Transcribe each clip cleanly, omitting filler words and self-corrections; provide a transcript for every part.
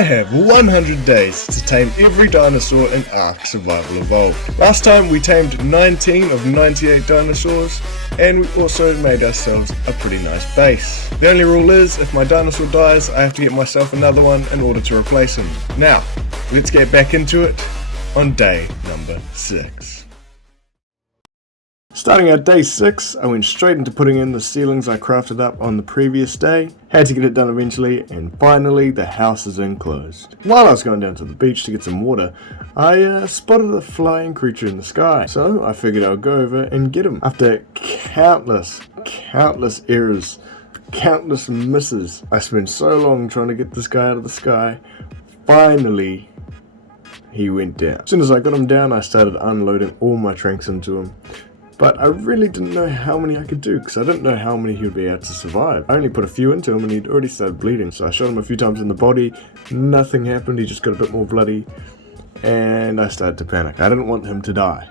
I have 100 days to tame every dinosaur in Ark Survival Evolved. Last time we tamed 19 of 98 dinosaurs, and we also made ourselves a pretty nice base. The only rule is, if my dinosaur dies, I have to get myself another one in order to replace him. Now, let's get back into it on day number 6. Starting at day 6, I went straight into putting in the ceilings I crafted up on the previous day. Had to get it done eventually, and finally the house is enclosed. While I was going down to the beach to get some water, I spotted a flying creature in the sky. So I figured I would go over and get him. After countless errors, countless misses, I spent so long trying to get this guy out of the sky. Finally, he went down. As soon as I got him down, I started unloading all my tranks into him. But I really didn't know how many I could do, because I didn't know how many he would be able to survive. I only put a few into him and he'd already started bleeding, so I shot him a few times in the body. Nothing happened, he just got a bit more bloody, and I started to panic. I didn't want him to die.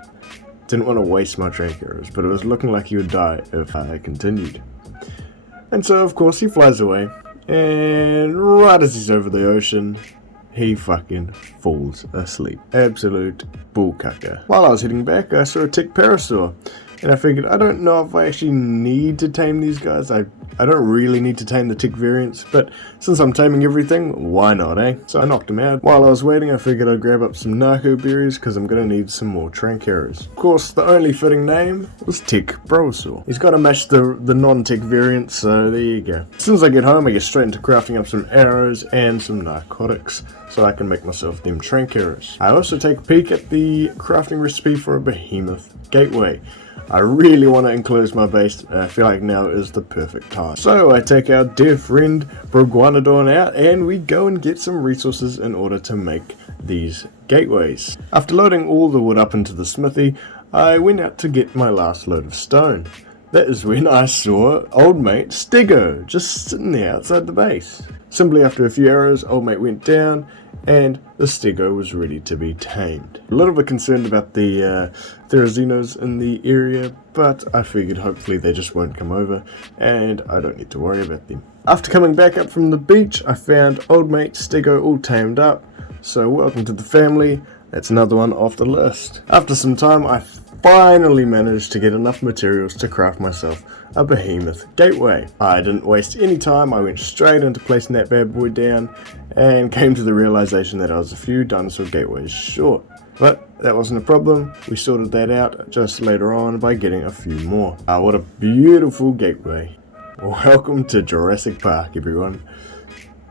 Didn't want to waste my trank arrows, but it was looking like he would die if I continued. And so of course he flies away, and right as he's over the ocean, he fucking falls asleep. Absolute bullcacker. While I was heading back, I saw a tick parasaur, and I figured I don't know if I actually need to tame these guys. I don't really need to tame the tick variants, but since I'm taming everything, why not, eh? So I knocked him out. While I was waiting, I figured I'd grab up some narco berries because I'm going to need some more trank arrows. Of course, the only fitting name was Tick Brosaur. He's got to match the non-tick variants, so there you go. As soon as I get home, I get straight into crafting up some arrows and some narcotics, so I can make myself them trank arrows. I also take a peek at the crafting recipe for a behemoth gateway. I really want to enclose my base, and I feel like now is the perfect time. So I take our dear friend Broguanodon out, and we go and get some resources in order to make these gateways. After loading all the wood up into the smithy, I went out to get my last load of stone. That is when I saw old mate Stego just sitting there outside the base. Simply after a few arrows, old mate went down, and the Stego was ready to be tamed. A little bit concerned about the Therazinos in the area, but I figured hopefully they just won't come over, and I don't need to worry about them. After coming back up from the beach, I found old mate Stego all tamed up, so welcome to the family. That's another one off the list. After some time, I finally managed to get enough materials to craft myself a behemoth gateway. I didn't waste any time, I went straight into placing that bad boy down and came to the realization that I was a few dinosaur gateways short. But that wasn't a problem, we sorted that out just later on by getting a few more. What a beautiful gateway. Welcome to Jurassic Park, everyone.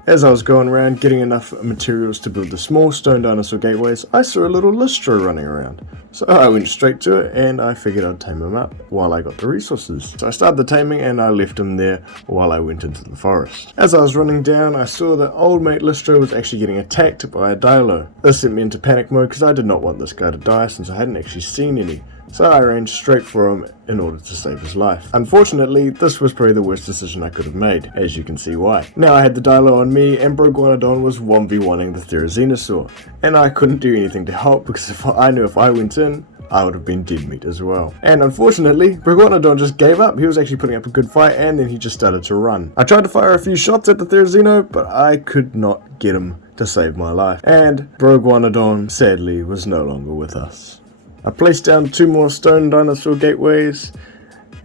As I was going around getting enough materials to build the small stone dinosaur gateways, I saw a little listro running around. So I went straight to it, and I figured I'd tame him up while I got the resources. So I started the taming, and I left him there while I went into the forest. As I was running down, I saw that old mate Listro was actually getting attacked by a Dilo. This sent me into panic mode because I did not want this guy to die since I hadn't actually seen any. So I ran straight for him in order to save his life. Unfortunately, this was probably the worst decision I could have made, as you can see why. Now I had the Dilo on me, and Broguanodon was 1v1ing the Therizinosaur, and I couldn't do anything to help because I knew if I went in, I would have been dead meat as well. And unfortunately, Broguanodon just gave up. He was actually putting up a good fight, and then he just started to run. I tried to fire a few shots at the Therizino, but I could not get him to save my life. And Broguanodon, sadly, was no longer with us. I placed down 2 more stone dinosaur gateways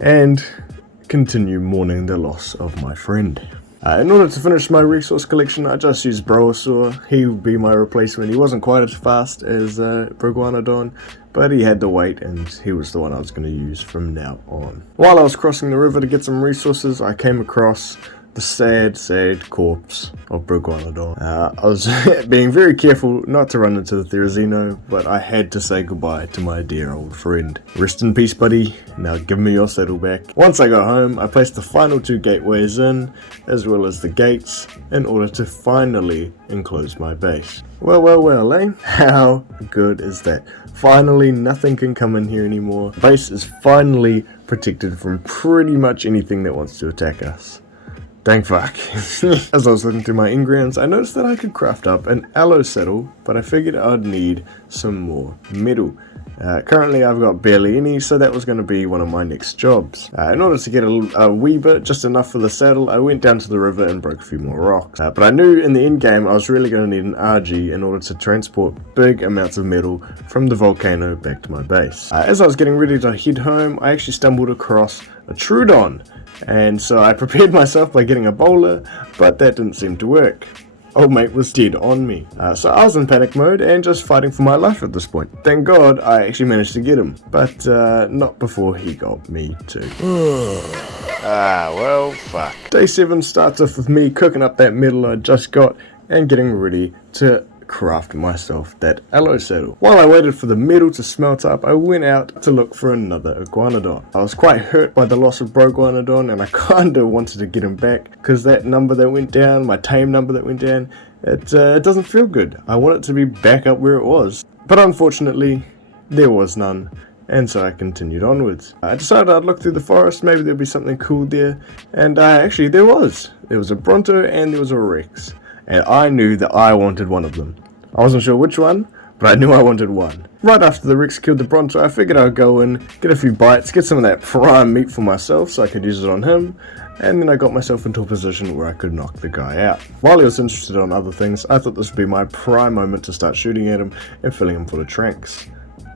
and continue mourning the loss of my friend. In order to finish my resource collection, I just used Brosaur. He would be my replacement. He wasn't quite as fast as Broguanodon, but he had the weight, and he was the one I was going to use from now on. While I was crossing the river to get some resources, I came across the sad corpse of Broguanodon. I was being very careful not to run into the Therizino, but I had to say goodbye to my dear old friend. Rest in peace, buddy. Now give me your saddle back. Once I got home, I placed the final 2 gateways in, as well as the gates, in order to finally enclose my base. Well, eh? How good is that? Finally, nothing can come in here anymore. The base is finally protected from pretty much anything that wants to attack us. Thank fuck. As I was looking through my ingredients, I noticed that I could craft up an aloe saddle, but I figured I'd need some more metal. Currently I've got barely any, so that was going to be one of my next jobs. In order to get a wee bit, just enough for the saddle, I went down to the river and broke a few more rocks. But I knew in the end game I was really going to need an RG in order to transport big amounts of metal from the volcano back to my base. As I was getting ready to head home, I actually stumbled across a Trudon, and so I prepared myself by getting a bowler, but that didn't seem to work. Old mate was dead on me. So I was in panic mode and just fighting for my life at this point. Thank God I actually managed to get him, but not before he got me too. Well, fuck. Day 7 starts off with me cooking up that metal I just got and getting ready to craft myself that aloe saddle. While I waited for the metal to smelt up, I went out to look for another iguanodon. I was quite hurt by the loss of Broguanodon, and I kinda wanted to get him back because that number that went down, my tame number that went down, it doesn't feel good. I want it to be back up where it was, but unfortunately there was none, and so I continued onwards. I decided I'd look through the forest, maybe there'd be something cool there, and actually there was. There was a Bronto and there was a Rex. And I knew that I wanted one of them. I wasn't sure which one, but I knew I wanted one. Right after the Rex killed the Bronto, I figured I'd go in, get a few bites, get some of that prime meat for myself so I could use it on him, and then I got myself into a position where I could knock the guy out. While he was interested on other things, I thought this would be my prime moment to start shooting at him and filling him full of tranks.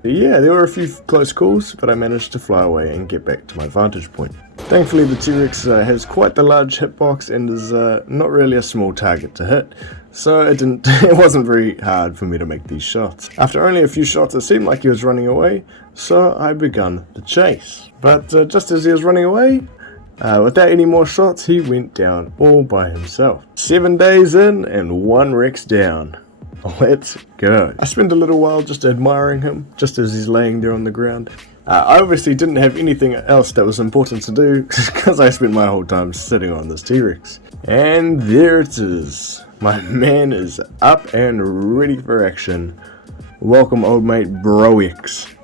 Yeah, there were a few close calls, but I managed to fly away and get back to my vantage point. Thankfully, the T-Rex has quite the large hitbox and is not really a small target to hit, so it wasn't very hard for me to make these shots. After only a few shots, it seemed like he was running away, so I begun the chase. But just as he was running away, without any more shots, he went down all by himself. 7 days in and 1 Rex down. Let's go. I spent a little while just admiring him, just as he's laying there on the ground. I obviously didn't have anything else that was important to do, because I spent my whole time sitting on this T-Rex. And there it is. My man is up and ready for action. Welcome old mate Broix,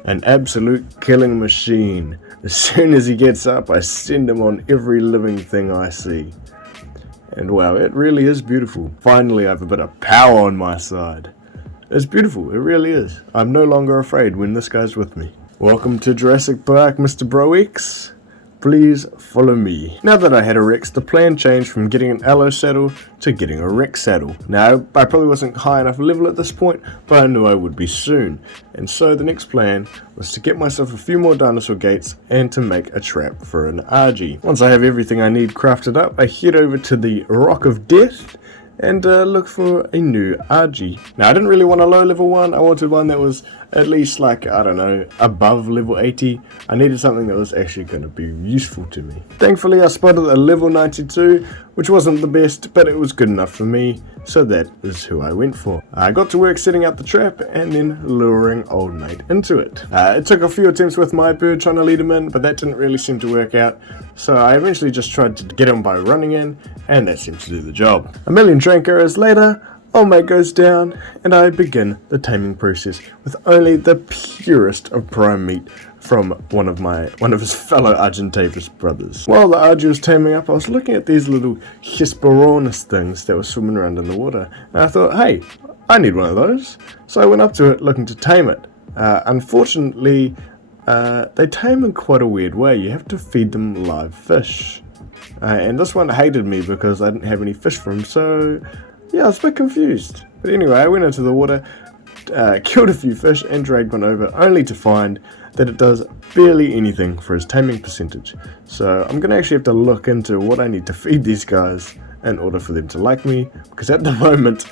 an absolute killing machine. As soon as he gets up, I send him on every living thing I see. And wow, it really is beautiful. Finally, I have a bit of power on my side. It's beautiful, it really is. I'm no longer afraid when this guy's with me. Welcome to Jurassic Park, Mr. Broix. Please follow me. Now that I had a Rex, the plan changed from getting an aloe saddle to getting a Rex saddle. Now, I probably wasn't high enough level at this point, but I knew I would be soon. And so the next plan was to get myself a few more dinosaur gates and to make a trap for an RG. Once I have everything I need crafted up, I head over to the Rock of Death and look for a new RG. Now, I didn't really want a low level one. I wanted one that was at least like, I don't know, above level 80. I needed something that was actually going to be useful to me. Thankfully, I spotted a level 92, which wasn't the best, but it was good enough for me, so that is who I went for. I got to work setting out the trap and then luring old mate into it. It took a few attempts with my bird trying to lead him in, but that didn't really seem to work out, so I eventually just tried to get him by running in, and that seemed to do the job. A million trank arrows later, old mate goes down, and I begin the taming process with only the purest of prime meat from one of his fellow Argentavis brothers. While the RG was taming up, I was looking at these little Hesperornis things that were swimming around in the water, and I thought, hey, I need one of those. So I went up to it looking to tame it. Unfortunately, they tame in quite a weird way. You have to feed them live fish. And this one hated me because I didn't have any fish for him, so yeah, I was a bit confused. But anyway, I went into the water, killed a few fish and dragged one over, only to find that it does barely anything for his taming percentage. So I'm going to actually have to look into what I need to feed these guys in order for them to like me, because at the moment,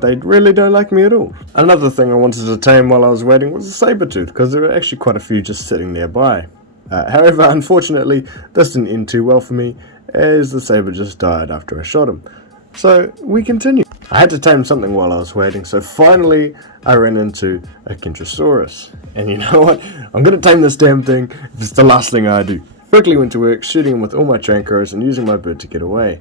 they really don't like me at all. Another thing I wanted to tame while I was waiting was a saber-tooth, because there were actually quite a few just sitting nearby. However, unfortunately, this didn't end too well for me, as the saber just died after I shot him. So we continue. I had to tame something while I was waiting, so finally I ran into a Kentrosaurus. And you know what? I'm going to tame this damn thing if it's the last thing I do. Quickly went to work, shooting him with all my trankos and using my bird to get away.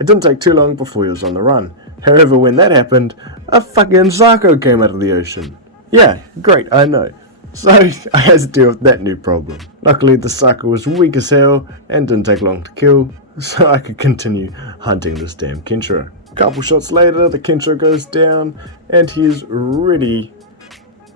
It didn't take too long before he was on the run. However, when that happened, a fucking Zarko came out of the ocean. Yeah, great, I know. So I had to deal with that new problem. Luckily the sucker was weak as hell and didn't take long to kill, so I could continue hunting this damn Kinchro. A couple shots later the Kinchro goes down and he is ready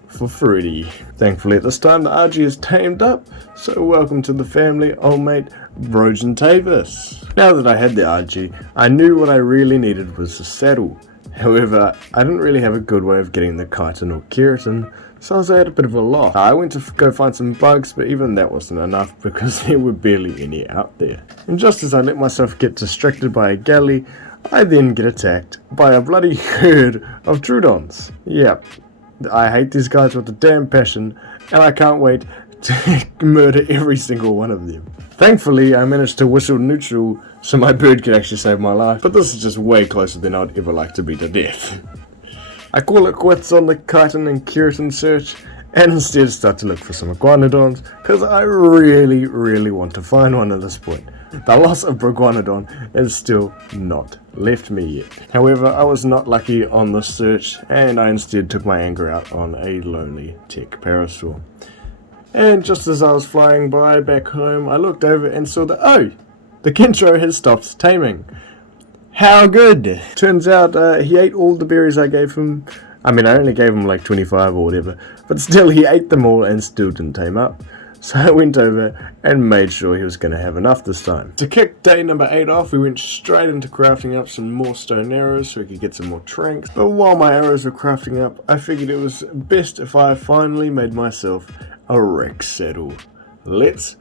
for fruity. Thankfully at this time the RG is tamed up, so welcome to the family, old mate Brojan Tavis. Now that I had the RG, I knew what I really needed was a saddle. However, I didn't really have a good way of getting the chitin or keratin, so I was at a bit of a loss. I went to go find some bugs, but even that wasn't enough because there were barely any out there. And just as I let myself get distracted by a galley, I then get attacked by a bloody herd of Troodons. Yep, I hate these guys with a damn passion, and I can't wait to murder every single one of them. Thankfully, I managed to whistle neutral so my bird could actually save my life, but this is just way closer than I'd ever like to be to death. I call it quits on the chitin and keratin search, and instead start to look for some iguanodons, because I really want to find one at this point. The loss of Broguanodon has still not left me yet. However, I was not lucky on this search, and I instead took my anger out on a lonely tech parasaur. And just as I was flying by back home, I looked over and saw that, oh, the Kinchro has stopped taming. How good! Turns out he ate all the berries I gave him. I mean, I only gave him like 25 or whatever, but still he ate them all and still didn't tame up. So I went over and made sure he was going to have enough this time. To kick day number 8 off, we went straight into crafting up some more stone arrows so we could get some more tranks. But while my arrows were crafting up, I figured it was best if I finally made myself a Rex saddle. Let's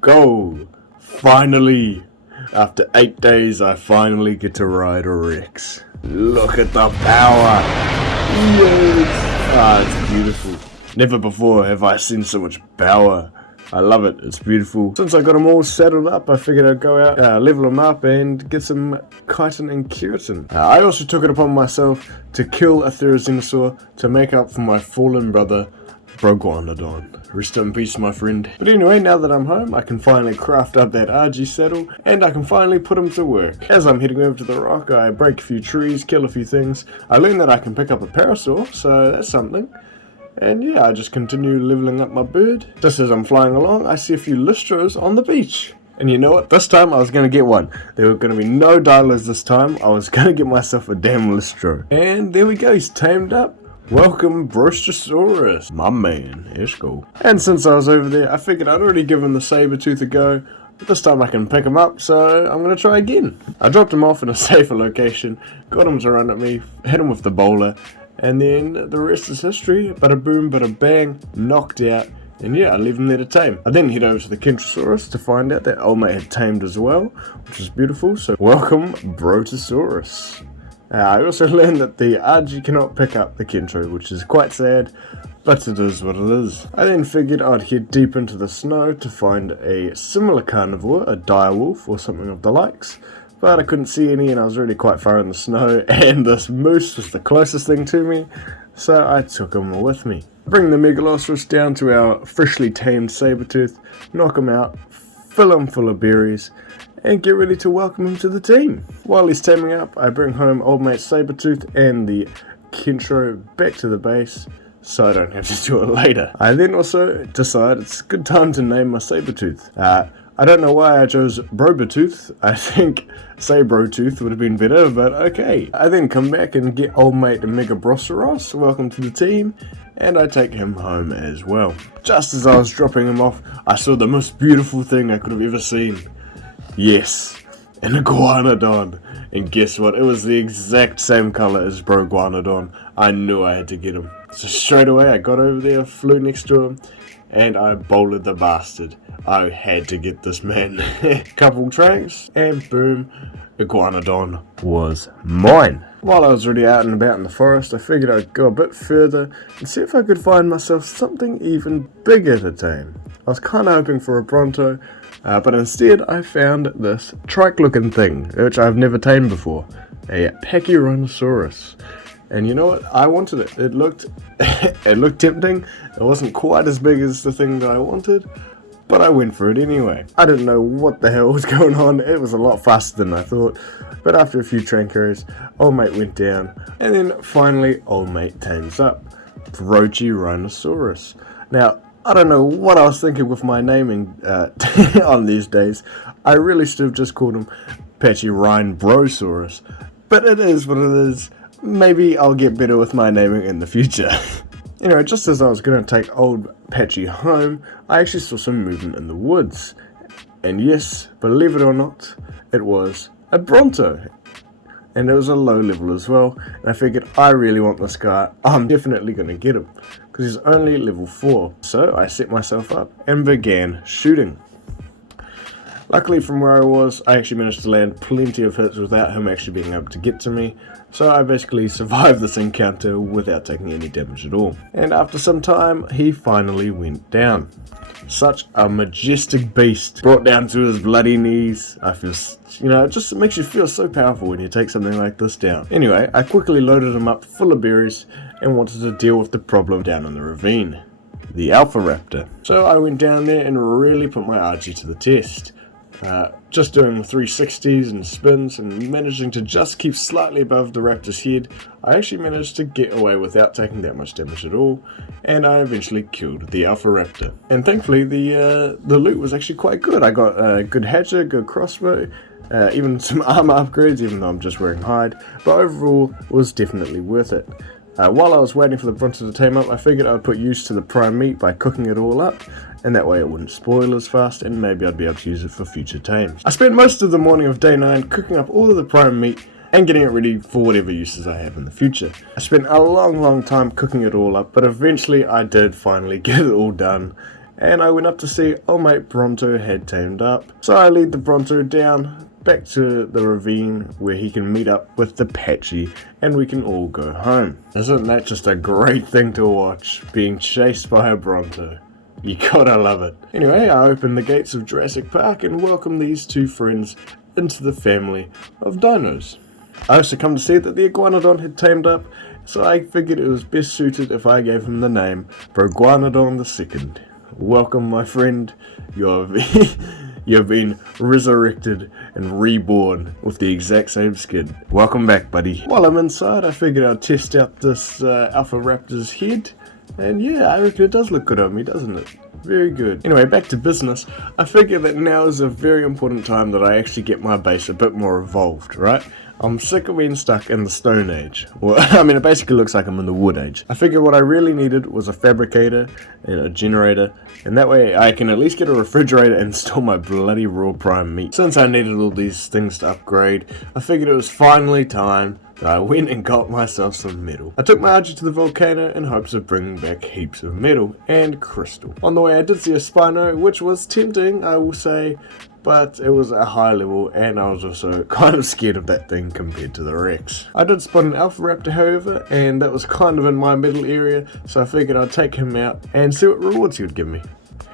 go! Finally! After 8 days, I finally get to ride a Rex. Look at the power! Yes! Ah, it's beautiful. Never before have I seen so much power. I love it, it's beautiful. Since I got them all saddled up, I figured I'd go out, level them up and get some chitin and keratin. I also took it upon myself to kill a Dinosaur to make up for my fallen brother, Broguanodon. Rest in peace, my friend. But anyway, now that I'm home, I can finally craft up that RG saddle, and I can finally put him to work. As I'm heading over to the rock, I break a few trees, kill a few things. I learned that I can pick up a parasaur, so that's something. And yeah, I just continue leveling up my bird. Just as I'm flying along, I see a few listros on the beach. And you know what? This time I was going to get one. There were going to be no dialers this time. I was going to get myself a damn listro. And there we go, he's tamed up. Welcome, Brostosaurus. My man, let's go. And since I was over there, I figured I'd already given the saber-tooth a go. But this time I can pick him up, so I'm going to try again. I dropped him off in a safer location, got him to run at me, hit him with the bowler, and then the rest is history. Bada boom, bada bang, knocked out. And yeah, I leave him there to tame. I then head over to the Kintrosaurus to find out that old mate had tamed as well, which is beautiful. So welcome, Brotosaurus. I also learned that the RG cannot pick up the Kinchro, which is quite sad, but it is what it is. I then figured I'd head deep into the snow to find a similar carnivore, a direwolf or something of the likes, but I couldn't see any and I was really quite far in the snow, and this moose was the closest thing to me, so I took him with me. Bring the Megalosaurus down to our freshly tamed Sabertooth, knock him out, fill him full of berries, and get ready to welcome him to the team. While he's taming up, I bring home old mate Sabertooth and the Kinchro back to the base, so I don't have to do it later. I then also decide it's a good time to name my Sabertooth. I don't know why I chose Brobertooth. I think Sabrotooth would have been better, but okay. I then come back and get old mate Megabrosaurus, welcome to the team, and I take him home as well. Just as I was dropping him off, I saw the most beautiful thing I could have ever seen. Yes, an iguanodon. And guess what? It was the exact same color as Broguanodon. I knew I had to get him. So straight away I got over there, flew next to him, and I bowled the bastard. I had to get this man. Couple tranks, and boom, Iguanodon was mine. While I was already out and about in the forest, I figured I'd go a bit further and see if I could find myself something even bigger to tame. I was kind of hoping for a Bronto, but instead I found this trike looking thing, which I've never tamed before, a Pachyrhinosaurus. And you know what? I wanted it. It looked tempting. It wasn't quite as big as the thing that I wanted, but I went for it anyway. I didn't know what the hell was going on. It was a lot faster than I thought, but after a few trankos, old mate went down, and then finally old mate tames up. Pachyrhinosaurus. Now, I don't know what I was thinking with my naming on these days. I really should have just called him Pachyrhinosaurus. But it is what it is. Maybe I'll get better with my naming in the future. Anyway, just as I was going to take old Patchy home, I actually saw some movement in the woods. And yes, believe it or not, it was a Bronto. And it was a low level as well, and I figured I really want this guy, I'm definitely going to get him, because he's only level 4. So I set myself up and began shooting. Luckily from where I was, I actually managed to land plenty of hits without him actually being able to get to me, so I basically survived this encounter without taking any damage at all. And after some time, he finally went down. Such a majestic beast, brought down to his bloody knees. I feel, it just makes you feel so powerful when you take something like this down. Anyway, I quickly loaded him up full of berries and wanted to deal with the problem down in the ravine, the Alpha Raptor. So I went down there and really put my RG to the test. Just doing 360s and spins and managing to just keep slightly above the raptor's head, I actually managed to get away without taking that much damage at all, and I eventually killed the Alpha Raptor. And thankfully the loot was actually quite good. I got a good hatchet, good crossbow, even some armor upgrades, even though I'm just wearing hide, but overall was definitely worth it. While I was waiting for the Bronto to tame up, I figured I would put use to the prime meat by cooking it all up, and that way it wouldn't spoil as fast, and maybe I'd be able to use it for future tames. I spent most of the morning of day 9 cooking up all of the prime meat and getting it ready for whatever uses I have in the future. I spent a long time cooking it all up, but eventually I did finally get it all done, and I went up to see old mate Bronto had tamed up. So I lead the Bronto down back to the ravine where he can meet up with the Patchy and we can all go home. Isn't that just a great thing to watch, being chased by a Bronto? You gotta love it. Anyway, I opened the gates of Jurassic Park and welcomed these two friends into the family of dinos. I also come to see that the Iguanodon had tamed up, so I figured it was best suited if I gave him the name Proguanodon II. Welcome, my friend. You've been resurrected and reborn with the exact same skin. Welcome back, buddy. While I'm inside, I figured I'd test out this Alpha Raptor's head. And yeah, I reckon it does look good on me, doesn't it? Very good. Anyway, back to business. I figure that now is a very important time that I actually get my base a bit more evolved, right? I'm sick of being stuck in the Stone Age. Well, I mean, it basically looks like I'm in the Wood Age. I figured what I really needed was a fabricator and a generator, and that way I can at least get a refrigerator and store my bloody raw prime meat. Since I needed all these things to upgrade, I figured it was finally time that I went and got myself some metal. I took my RG to the volcano in hopes of bringing back heaps of metal and crystal. On the way I did see a Spino, which was tempting, I will say, but it was at a high level and I was also kind of scared of that thing compared to the Rex. I did spot an Alpha Raptor however, and that was kind of in my middle area, so I figured I'd take him out and see what rewards he would give me.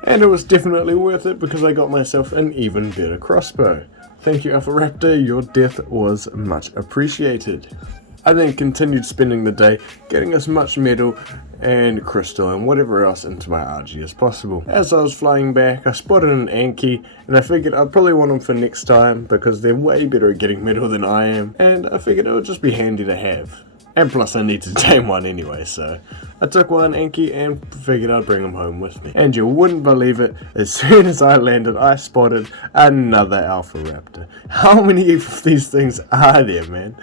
And it was definitely worth it because I got myself an even better crossbow. Thank you, Alpha Raptor, your death was much appreciated. I then continued spending the day getting as much metal and crystal and whatever else into my RG as possible. As I was flying back, I spotted an Anki, and I figured I'd probably want them for next time because they're way better at getting metal than I am, and I figured it would just be handy to have. And plus I need to tame one anyway, so I took one Anki and figured I'd bring him home with me. And you wouldn't believe it, as soon as I landed I spotted another Alpha Raptor. How many of these things are there, man?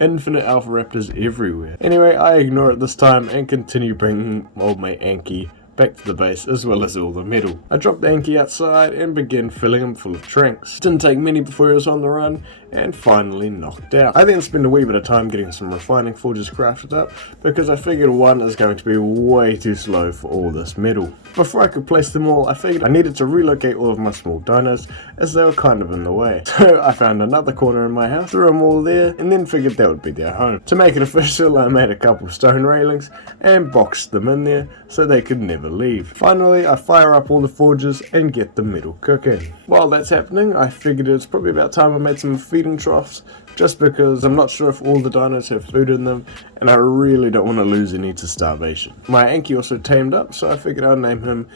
Infinite Alpha Raptors everywhere. Anyway, I ignore it this time and continue bringing old mate Anki back to the base as well as all the metal. I dropped the Anki outside and began filling him full of tranks. Didn't take many before he was on the run and finally knocked out. I then spent a wee bit of time getting some refining forges crafted up because I figured one is going to be way too slow for all this metal. Before I could place them all, I figured I needed to relocate all of my small dinos as they were kind of in the way. So I found another corner in my house, threw them all there, and then figured that would be their home. To make it official, I made a couple of stone railings and boxed them in there so they could never leave. Finally, I fire up all the forges and get the metal cooking. While that's happening, I figured it's probably about time I made some feeding troughs, just because I'm not sure if all the dinos have food in them, and I really don't want to lose any to starvation. My Anki also tamed up, so I figured I'd name him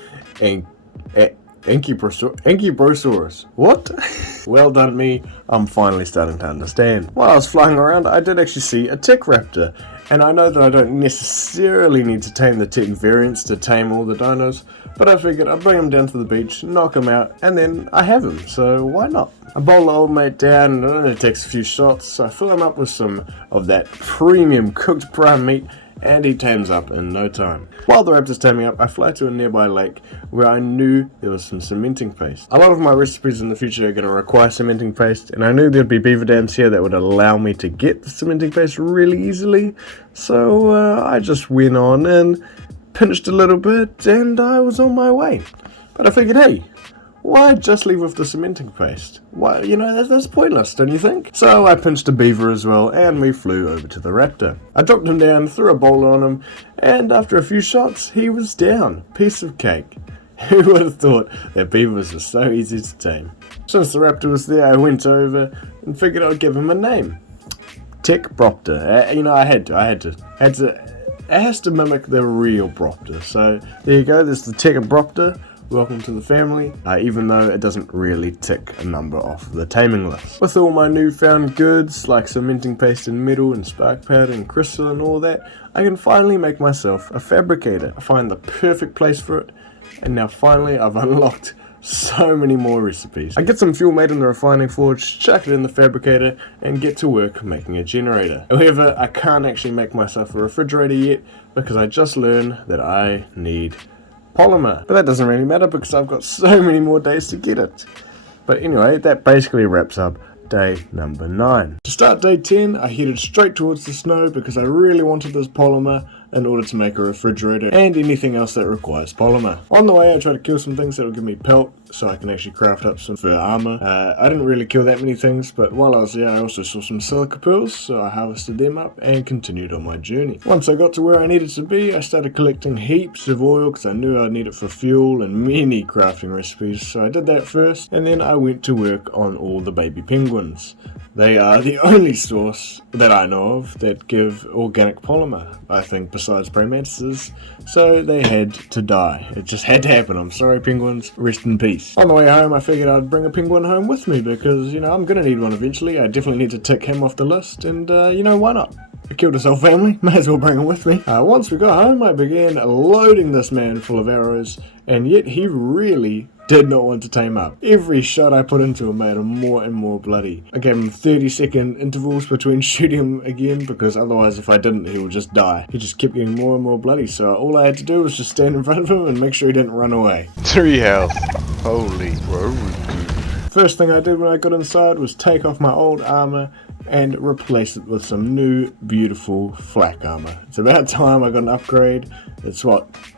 Ankylosaurus. What? Well done me, I'm finally starting to understand. While I was flying around, I did actually see a Tech Raptor, And I know that I don't necessarily need to tame the tech variants to tame all the dinos, but I figured I'd bring them down to the beach, knock them out, and then I have them, so why not? I bowl the old mate down and it only takes a few shots, so I fill him up with some of that premium cooked prime meat, and he tames up in no time. While the raptor's taming up, I fly to a nearby lake where I knew there was some cementing paste. A lot of my recipes in the future are going to require cementing paste, and I knew there'd be beaver dams here that would allow me to get the cementing paste really easily, so I just went on and pinched a little bit and I was on my way. But I figured, hey, why just leave with the cementing paste? Why, that's pointless, don't you think? So I pinched a beaver as well, and we flew over to the raptor. I dropped him down, threw a boulder on him, and after a few shots, he was down. Piece of cake. Who would have thought that beavers were so easy to tame? Since the raptor was there, I went over and figured I'd give him a name. Techbropter. I had to. It has to mimic the real Bropter. So there you go, there's the Techbropter. Welcome to the family, even though it doesn't really tick a number off the taming list. With all my newfound goods, like cementing paste and metal and spark powder and crystal and all that, I can finally make myself a fabricator. I find the perfect place for it, and now finally I've unlocked so many more recipes. I get some fuel made in the refining forge, chuck it in the fabricator, and get to work making a generator. However, I can't actually make myself a refrigerator yet, because I just learned that I need polymer. But that doesn't really matter because I've got so many more days to get it. But anyway, that basically wraps up day number 9. To start day 10, I headed straight towards the snow because I really wanted this polymer in order to make a refrigerator and anything else that requires polymer. On the way, I tried to kill some things that will give me pelt so I can actually craft up some fur armor. I didn't really kill that many things, but while I was there, I also saw some silica pearls, so I harvested them up and continued on my journey. Once I got to where I needed to be, I started collecting heaps of oil because I knew I'd need it for fuel and many crafting recipes, so I did that first, and then I went to work on all the baby penguins. They are the only source that I know of that give organic polymer, I think, besides praying mantises, so they had to die. It just had to happen. I'm sorry, penguins. Rest in peace. On the way home, I figured I'd bring a penguin home with me because, I'm going to need one eventually. I definitely need to tick him off the list, and, why not? I killed his whole family, may as well bring him with me. Once we got home, I began loading this man full of arrows, and yet he really did not want to tame up. Every shot I put into him made him more and more bloody. I gave him 30-second intervals between shooting him again because otherwise if I didn't he would just die. He just kept getting more and more bloody, so all I had to do was just stand in front of him and make sure he didn't run away. 3 health. Holy whoa. First thing I did when I got inside was take off my old armor and replace it with some new beautiful flak armor. It's about time I got an upgrade. It's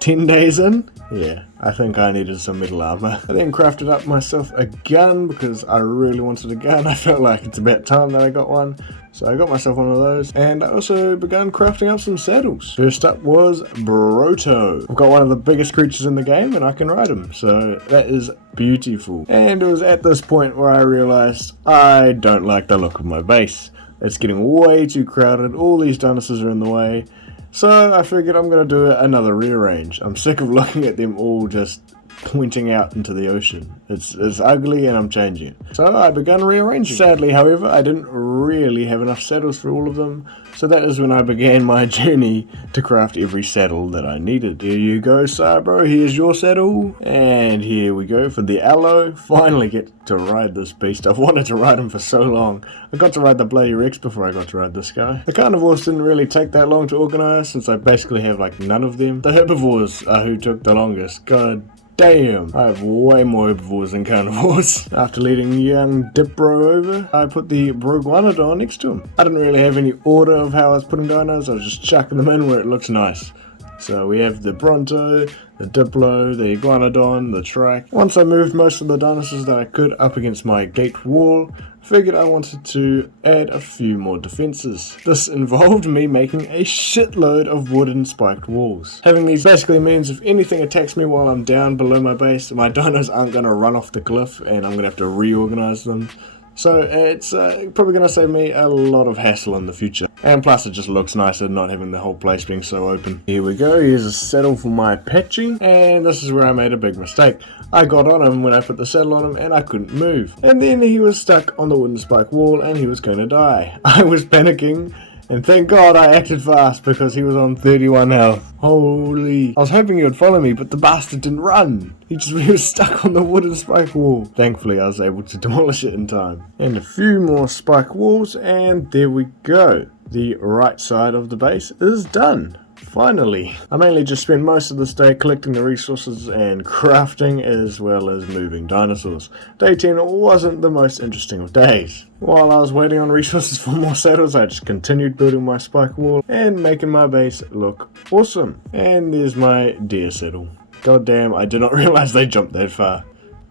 10 days in? Yeah, I think I needed some metal armor. I then crafted up myself a gun because I really wanted a gun. I felt like it's about time that I got one. So I got myself one of those, and I also began crafting up some saddles. First up was Broto. I've got one of the biggest creatures in the game and I can ride him, so that is beautiful. And it was at this point where I realized I don't like the look of my base. It's getting way too crowded, all these dinosaurs are in the way, so I figured I'm going to do another rearrange. I'm sick of looking at them all just pointing out into the ocean. It's ugly and I'm changing it. So I began rearranging. Sadly, however, I didn't really have enough saddles for all of them, so that is when I began my journey to craft every saddle that I needed. Here you go, Sabro, here's your saddle. And here we go for the aloe. Finally get to ride this beast. I've wanted to ride him for so long. I got to ride the bloody Rex before I got to ride this guy. The carnivores didn't really take that long to organize since I basically have none of them. The herbivores are who took the longest. God damn, I have way more herbivores than carnivores. After leading young Dipbro over, I put the Broguanodon next to him. I didn't really have any order of how I was putting dinos, I was just chucking them in where it looks nice. So we have the Bronto, the Diplo, the Iguanodon, the Trike. Once I moved most of the dinosaurs that I could up against my gate wall, figured I wanted to add a few more defenses. This involved me making a shitload of wooden spiked walls. Having these basically means if anything attacks me while I'm down below my base, my dinos aren't going to run off the cliff and I'm going to have to reorganize them. So it's probably going to save me a lot of hassle in the future. And plus it just looks nicer not having the whole place being so open. Here we go, here's a saddle for my Apache. And this is where I made a big mistake. I got on him when I put the saddle on him and I couldn't move. And then he was stuck on the wooden spike wall and he was going to die. I was panicking And thank God I acted fast because he was on 31 health. Holy. I was hoping he would follow me, but the bastard didn't run. He was stuck on the wooden spike wall. Thankfully, I was able to demolish it in time. And a few more spike walls, and there we go. The right side of the base is done. Finally. I mainly just spent most of this day collecting the resources and crafting as well as moving dinosaurs. Day 10 wasn't the most interesting of days. While I was waiting on resources for more saddles, I just continued building my spike wall and making my base look awesome. And there's my deer saddle. God damn, I did not realize they jumped that far.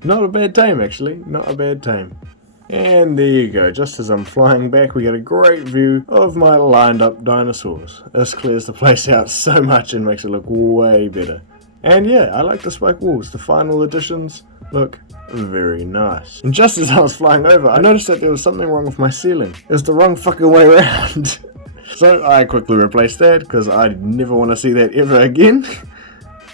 Not a bad tame actually, not a bad tame. And there you go, just as I'm flying back we get a great view of my lined up dinosaurs. This clears the place out so much and makes it look way better. And yeah, I like the spike walls, the final additions look very nice. And just as I was flying over, I noticed that there was something wrong with my ceiling. It was the wrong fucking way around. So I quickly replaced that because I never want to see that ever again.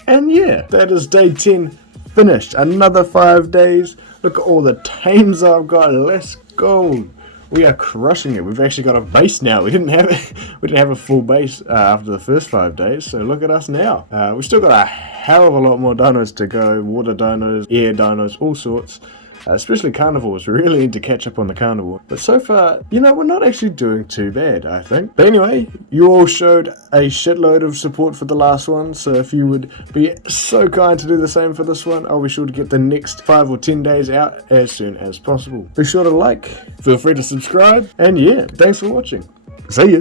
And yeah, that is day 10 finished. Another 5 days. Look at all the tames I've got. Let's go. We are crushing it. We've actually got a base now. We didn't have a full base after the first 5 days. So look at us now. We've still got a hell of a lot more dinos to go. Water dinos, air dinos, all sorts. Especially carnivores. We really need to catch up on the carnivore. But so far, you know, we're not actually doing too bad, I think. But anyway, you all showed a shitload of support for the last one. So if you would be so kind to do the same for this one, I'll be sure to get the next 5 or 10 days out as soon as possible. Be sure to like, feel free to subscribe, and yeah, thanks for watching. See ya.